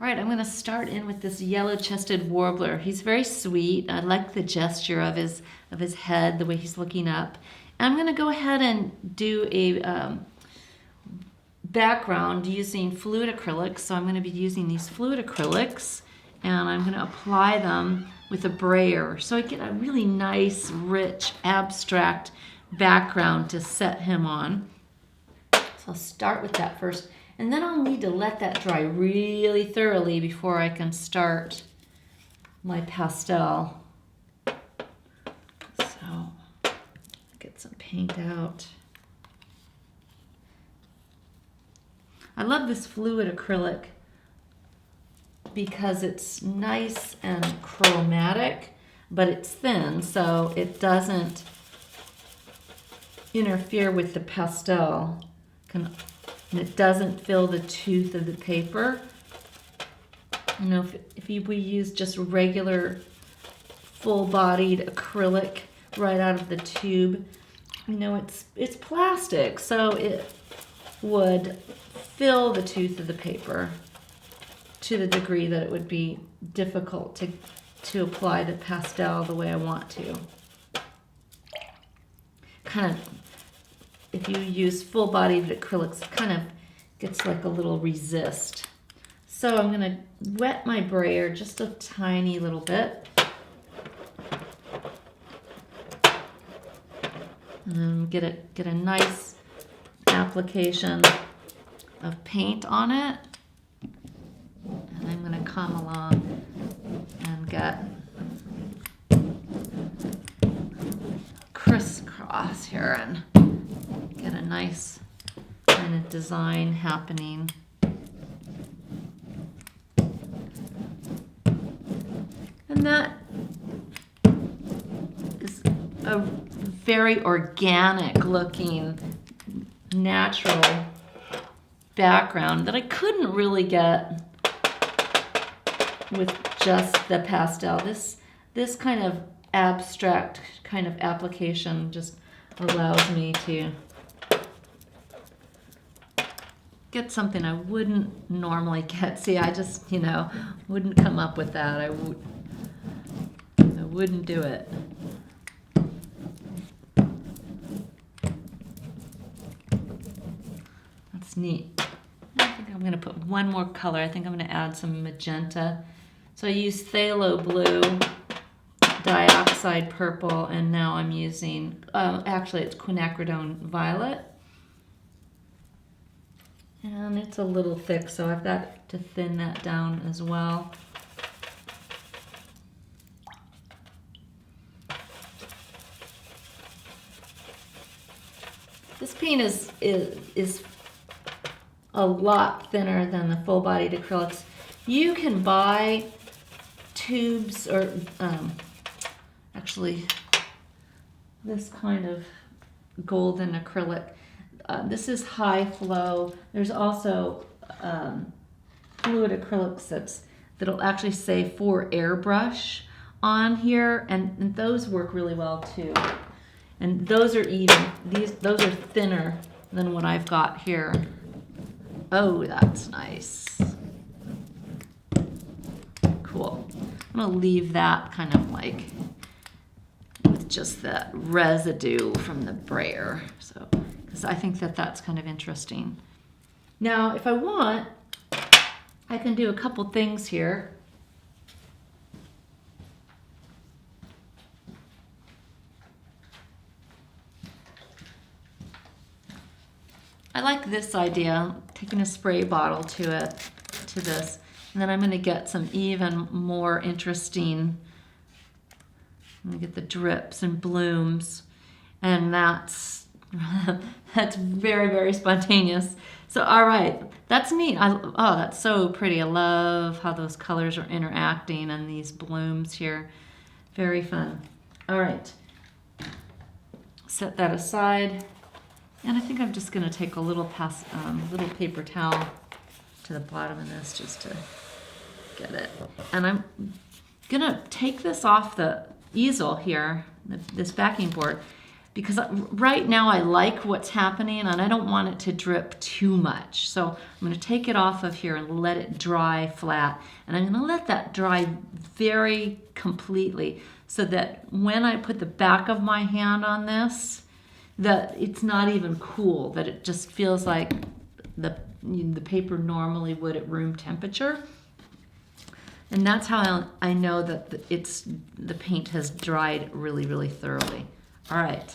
All right, I'm going to start in with this yellow-chested warbler. He's very sweet. I like the gesture of his head, the way he's looking up. And I'm going to go ahead and do a background using fluid acrylics. So I'm going to be using these fluid acrylics, and I'm going to apply them with a brayer. So I get a really nice, rich, abstract background to set him on. So I'll start with that first. And then I'll need to let that dry really thoroughly before I can start my pastel. So get some paint out. I love this fluid acrylic because it's nice and chromatic, but it's thin, so it doesn't interfere with the pastel. And it doesn't fill the tooth of the paper. You know, if we use just regular full-bodied acrylic right out of the tube, you know, it's plastic, so it would fill the tooth of the paper to the degree that it would be difficult to apply the pastel the way I want to. Kind of, if you use full-bodied acrylics, it kind of gets like a little resist. So I'm going to wet my brayer just a tiny little bit. And then get a nice application of paint on it. And I'm going to come along and get crisscross here and get a nice kind of design happening. And that is a very organic looking, natural background that I couldn't really get with just the pastel. This kind of abstract kind of application just allows me to get something I wouldn't normally get. See, I just, wouldn't come up with that. I wouldn't do it. That's neat. I think I'm going to put one more color. I think I'm going to add some magenta. So I used phthalo blue, dioxide purple, and now I'm using, actually it's quinacridone violet. And it's a little thick, so I've got to thin that down as well. This paint is a lot thinner than the full-bodied acrylics. You can buy tubes or actually this kind of golden acrylic. This is high flow. There's also fluid acrylics that'll actually say for airbrush on here, and those work really well too. And those are those are thinner than what I've got here. Oh, that's nice. Cool. I'm gonna leave that kind of like with just that residue from the brayer. So, because I think that's kind of interesting. Now, if I want, I can do a couple things here. I like this idea, taking a spray bottle to this, and then I'm going to get some even more interesting. I'm going to get the drips and blooms, and that's very, very spontaneous. So, all right, that's neat. Oh, that's so pretty. I love how those colors are interacting and these blooms here. Very fun. All right, set that aside. And I think I'm just going to take a little paper towel to the bottom of this just to get it. And I'm going to take this off the easel here, this backing board, because right now I like what's happening and I don't want it to drip too much. So I'm going to take it off of here and let it dry flat. And I'm going to let that dry very completely so that when I put the back of my hand on this, that it's not even cool, that it just feels like the paper normally would at room temperature. And that's how I know that the paint has dried really, really thoroughly. All right.